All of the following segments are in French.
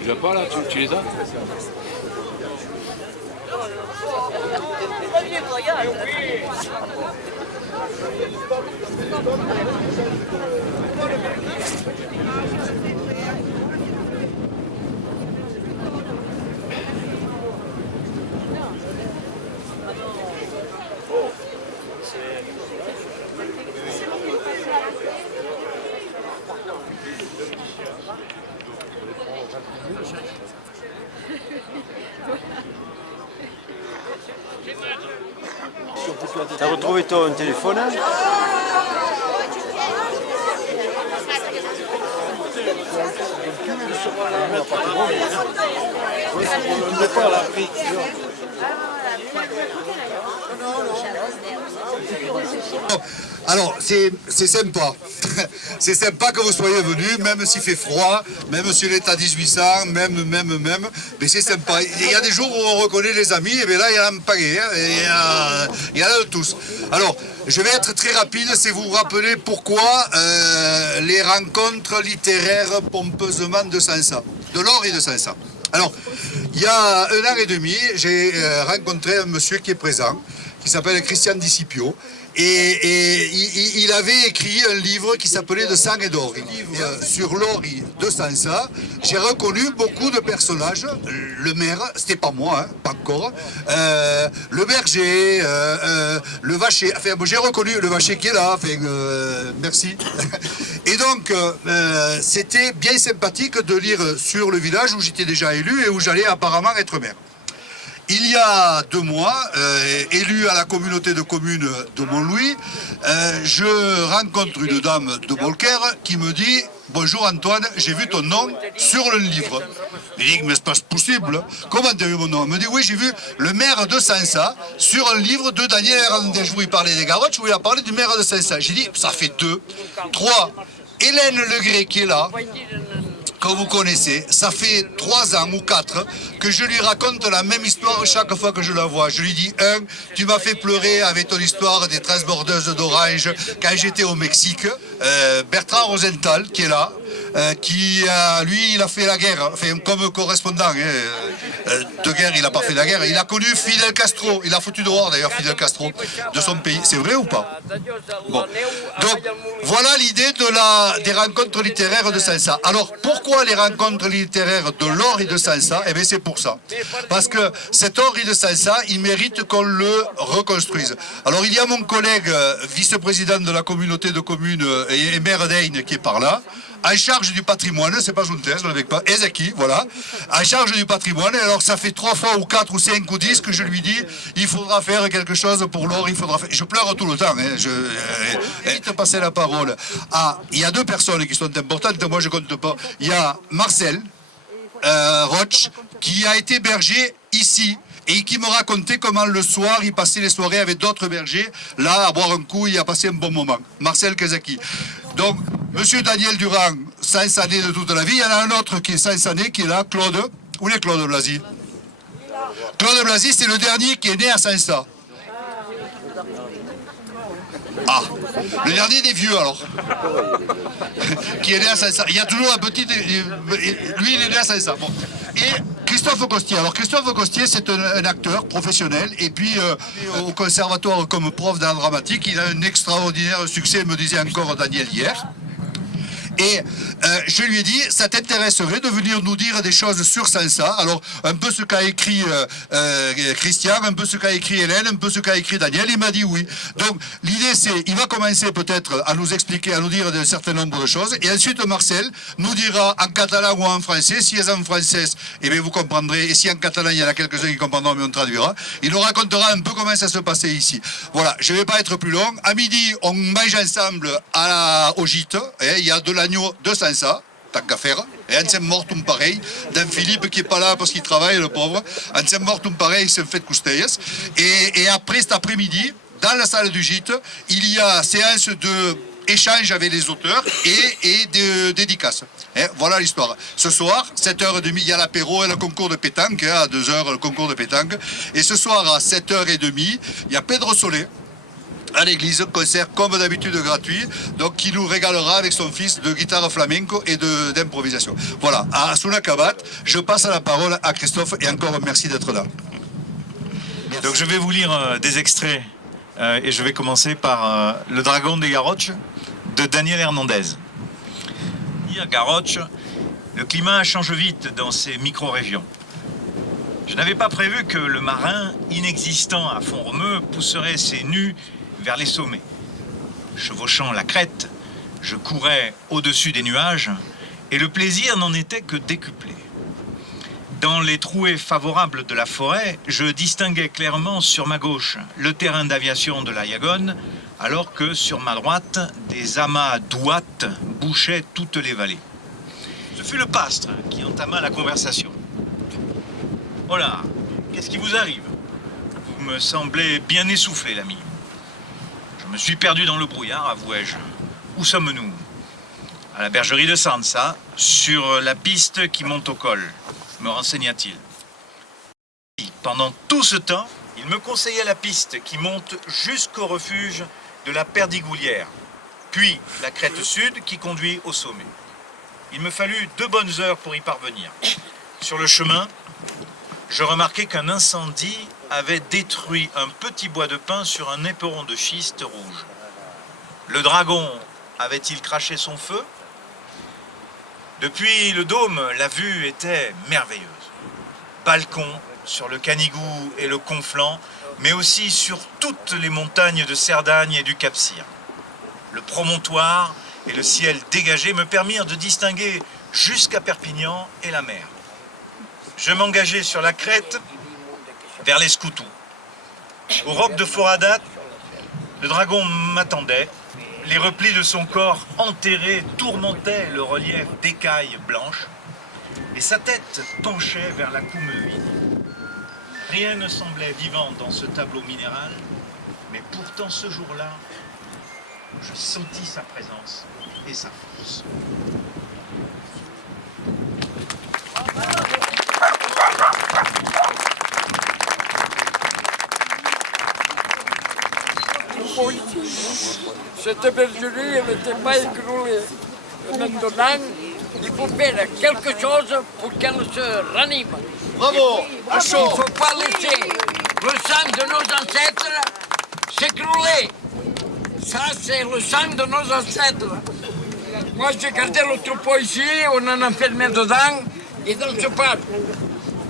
Tu l'as pas là, tu les as? T'as retrouvé ton téléphone? Alors, c'est sympa. C'est sympa que vous soyez venus, même s'il fait froid, même s'il est à 1800, même. Mais c'est sympa. Il y a des jours où on reconnaît les amis, et bien là, il y en a un paquet. Hein, il y en a de tous. Alors, je vais être très rapide, c'est vous rappeler pourquoi les rencontres littéraires pompeusement de Sansa, de l'or et de Sansa. Alors, il y a 1 an et demi, j'ai rencontré un monsieur qui est présent, qui s'appelle Christian Discipio. Et il avait écrit un livre qui s'appelait De sang et d'or. Sur l'Ori de Sansa, j'ai reconnu beaucoup de personnages. Le maire, c'était pas moi, hein, pas encore. Le berger, le vacher. Enfin, j'ai reconnu le vacher qui est là. Enfin, merci. Et donc, c'était bien sympathique de lire sur le village où j'étais déjà élu et où j'allais apparemment être maire. Il y a 2 mois, élu à la communauté de communes de Montlouis, je rencontre une dame de Molker qui me dit « Bonjour Antoine, j'ai vu ton nom sur le livre. » Je dis « Mais c'est pas possible. Comment tu as vu mon nom ?» Elle me dit « Oui, j'ai vu le maire de Sansa sur un livre de Daniel Hernandez. Où il parlait des Garottes, où il a parlé du maire de Sansa. » J'ai dit « Ça fait 2. 3. Hélène Legré qui est là. » Que vous connaissez, ça fait 3 ans ou 4 que je lui raconte la même histoire chaque fois que je la vois. Je lui dis, tu m'as fait pleurer avec ton histoire des transbordeuses d'orange quand j'étais au Mexique. Bertrand Rosenthal, qui est là, lui, il a fait la guerre, enfin, comme correspondant de guerre, il n'a pas fait la guerre. Il a connu Fidel Castro, il a foutu dehors d'ailleurs Fidel Castro de son pays. C'est vrai ou pas? Bon. Donc, voilà l'idée des rencontres littéraires de Sansa. Alors, pourquoi les rencontres littéraires de l'Ori de Sansa? Eh bien, c'est pour ça. Parce que cet Ori de Sansa, il mérite qu'on le reconstruise. Alors, il y a mon collègue, vice-président de la communauté de communes et maire d'Ain qui est par là, en charge du patrimoine, c'est pas Juntes, avec pas, Ezeki, voilà, en charge du patrimoine. Alors ça fait 3 fois ou 4 ou 5 ou 10 que je lui dis, il faudra faire quelque chose pour l'or, il faudra faire. Je pleure tout le temps, hein, vite passer la parole. Ah, il y a 2 personnes qui sont importantes, moi je compte pas. Il y a Marcel Roch, qui a été berger ici, et qui me racontait comment le soir, il passait les soirées avec d'autres bergers, là, à boire un coup, il a passé un bon moment. Marcel Kazaki. Donc, monsieur Daniel Durand, Sansané de toute la vie, il y en a un autre qui est Sansané, qui est là, Claude. Où est Claude Blasi? Claude Blasi, c'est le dernier qui est né à Sansa. Ah, le dernier des vieux alors, qui est né à Sansa. Il y a toujours un petit, lui il est né à Sansa. Bon. Et Christophe Costier. Alors Christophe Costier, c'est un acteur professionnel et puis au conservatoire comme prof d'art dramatique, il a un extraordinaire succès, me disait encore Daniel hier. Et je lui ai dit, ça t'intéresserait de venir nous dire des choses sur Sansa. Alors, un peu ce qu'a écrit Christian, un peu ce qu'a écrit Hélène, un peu ce qu'a écrit Daniel. Il m'a dit oui. Donc, l'idée, c'est, il va commencer peut-être à nous expliquer, à nous dire un certain nombre de choses. Et ensuite, Marcel nous dira en catalan ou en français. Si c'est en français, eh bien, vous comprendrez. Et si en catalan, il y en a quelques-uns qui comprendront, mais on traduira. Il nous racontera un peu comment ça se passait ici. Voilà, je ne vais pas être plus long. À midi, on mange ensemble au gîte. Il y a de l'agneau de Sansa, tant qu'à faire. Et un mortum pareil, d'un Philippe qui n'est pas là parce qu'il travaille, le pauvre. Un mortum pareil, c'est fait de coustellas. Et après cet après-midi, dans la salle du gîte, il y a séance de échange avec les auteurs et de dédicaces. Et voilà l'histoire. Ce soir, 7h30, il y a l'apéro et le concours de pétanque. À 2h, le concours de pétanque. Et ce soir, à 7h30, il y a Pedro Solé, à l'église, concert comme d'habitude gratuit, donc qui nous régalera avec son fils de guitare flamenco et d'improvisation. Voilà, à Sunakabat, je passe la parole à Christophe et encore merci d'être là. Merci. Donc je vais vous lire des extraits et je vais commencer par Le Dragon des Garroches de Daniel Hernandez. À Garroches, le climat change vite dans ces micro-régions. Je n'avais pas prévu que le marin, inexistant à Font-Romeu, pousserait ses nus vers les sommets. Chevauchant la crête, je courais au-dessus des nuages et le plaisir n'en était que décuplé. Dans les trouées favorables de la forêt, je distinguais clairement sur ma gauche le terrain d'aviation de la Yagone, alors que sur ma droite, des amas d'ouates bouchaient toutes les vallées. Ce fut le pastre qui entama la conversation. « Oh là, qu'est-ce qui vous arrive? Vous me semblez bien essoufflé, l'ami. » Je me suis perdu dans le brouillard, avouai-je. Où sommes-nous? À la bergerie de Sansa, sur la piste qui monte au col, me renseigna-t-il. Pendant tout ce temps, il me conseillait la piste qui monte jusqu'au refuge de la Perdigoulière, puis la crête sud qui conduit au sommet. Il me fallut 2 bonnes heures pour y parvenir. Sur le chemin, je remarquai qu'un incendie avait détruit un petit bois de pin sur un éperon de schiste rouge. Le dragon avait-il craché son feu? Depuis le dôme, la vue était merveilleuse. Balcon sur le Canigou et le Conflans, mais aussi sur toutes les montagnes de Cerdagne et du Cap-Cyr. Le promontoire et le ciel dégagé me permirent de distinguer jusqu'à Perpignan et la mer. Je m'engageai sur la crête vers les Scoutous. Au roc de Foradat, le dragon m'attendait. Les replis de son corps enterré tourmentaient le relief d'écailles blanches et sa tête penchait vers la coume vide. Rien ne semblait vivant dans ce tableau minéral, mais pourtant ce jour-là, je sentis sa présence et sa force. Cette bergerie, elle n'était pas écroulée. Maintenant, il faut faire quelque chose pour qu'elle se ranime. Bravo, à chaud. Il ne faut pas laisser le sang de nos ancêtres s'écrouler. Ça, c'est le sang de nos ancêtres. Moi, j'ai gardé le troupeau ici, on en a enfermé dedans, et dans ce parc.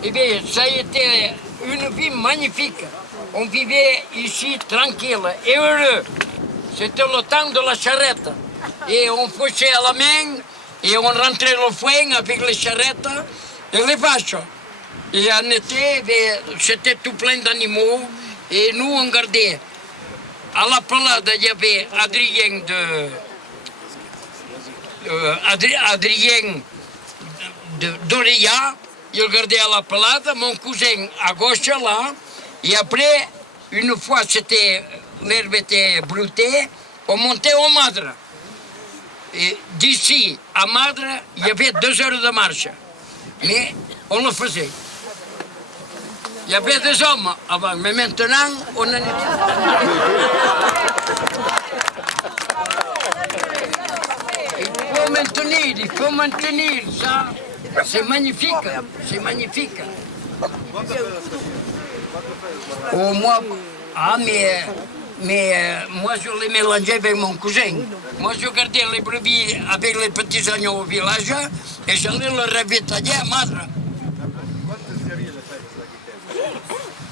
Eh bien, ça a été une vie magnifique. On vivait ici tranquille et heureux. C'était le temps de la charrette. Et on fauchait à la main et on rentrait le foin avec les charrettes et les vaches. Et en été, c'était tout plein d'animaux. Et nous, on gardait. À la pelade, il y avait Adrien d'Oreilla. Il gardait à la pelade, mon cousin à gauche là. Et après, une fois l'herbe était broutée, on montait au Madre. Et d'ici à Madre, il y avait 2 heures de marche. Mais on le faisait. Il y avait des hommes avant, mais maintenant, on en est... Il faut maintenir ça. C'est magnifique, c'est magnifique. Oh, moi, moi, je les mélangeais avec mon cousin. Moi, je gardais les brebis avec les petits agneaux au village et j'allais les ravitailler à Madre.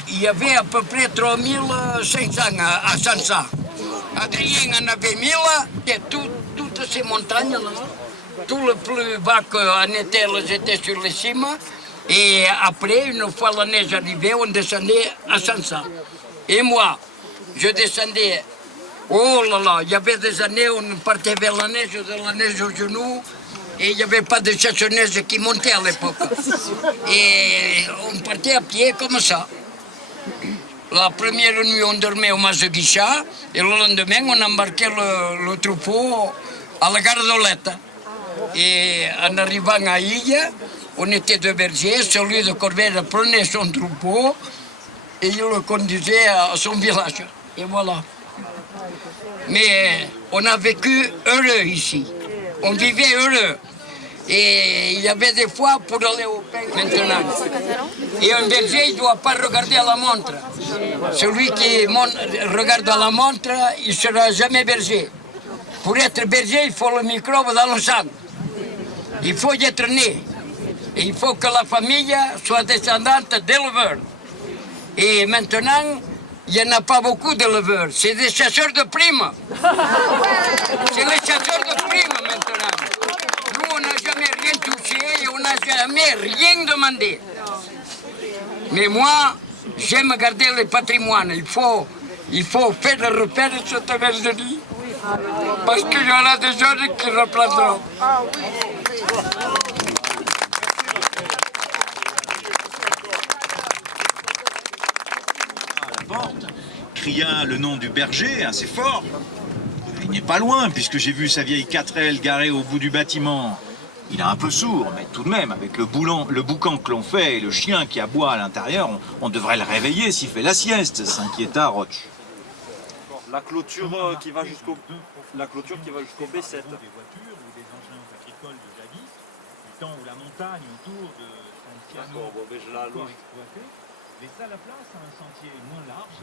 Il y avait à peu près 3500 à Sansa. Adrien en avait 1000 et toutes ces montagnes, tout le plus bas qu'en été, elles étaient sur les cimes. Et après, une fois la neige arrivée, on descendait à Sansa. Et moi, je descendais, oh là là, il y avait des années où on partait vers la neige, de la neige aux genoux, et il n'y avait pas de chasse-neige qui montait à l'époque. Et on partait à pied comme ça. La première nuit, on dormait au Mas de Guichat, et le lendemain, on embarquait le troupeau à la gare d'Olette. Et en arrivant à Ille, on était 2 bergers, celui de Corvère prenait son troupeau et il le conduisait à son village. Et voilà. Mais on a vécu heureux ici. On vivait heureux. Et il y avait des fois pour aller au pain maintenant. Et un berger, il ne doit pas regarder à la montre. Celui qui regarde à la montre, il ne sera jamais berger. Pour être berger, il faut le microbe dans le sang. Il faut y être né. Et il faut que la famille soit descendante d'éleveurs. Et maintenant, il n'y en a pas beaucoup d'éleveurs. C'est des chasseurs de primes. C'est les chasseurs de primes maintenant. Nous, on n'a jamais rien touché et on n'a jamais rien demandé. Mais moi, j'aime garder le patrimoine. Il faut faire le repère de cette bergerie. Parce qu'il y aura des gens qui reprendront. Cria le nom du berger assez fort. Il n'est pas loin, puisque j'ai vu sa vieille 4L garée au bout du bâtiment. Il est un peu sourd, mais tout de même, avec le boucan que l'on fait et le chien qui aboie à l'intérieur, on devrait le réveiller s'il fait la sieste, s'inquiéta Roche. La clôture qui va jusqu'au B7. Des voitures ou des engins agricoles de jadis, du temps où la montagne autour de Saint-Ciano D'accord, bon, ben je la encore loge. exploitée, laissa la place à un sentier moins large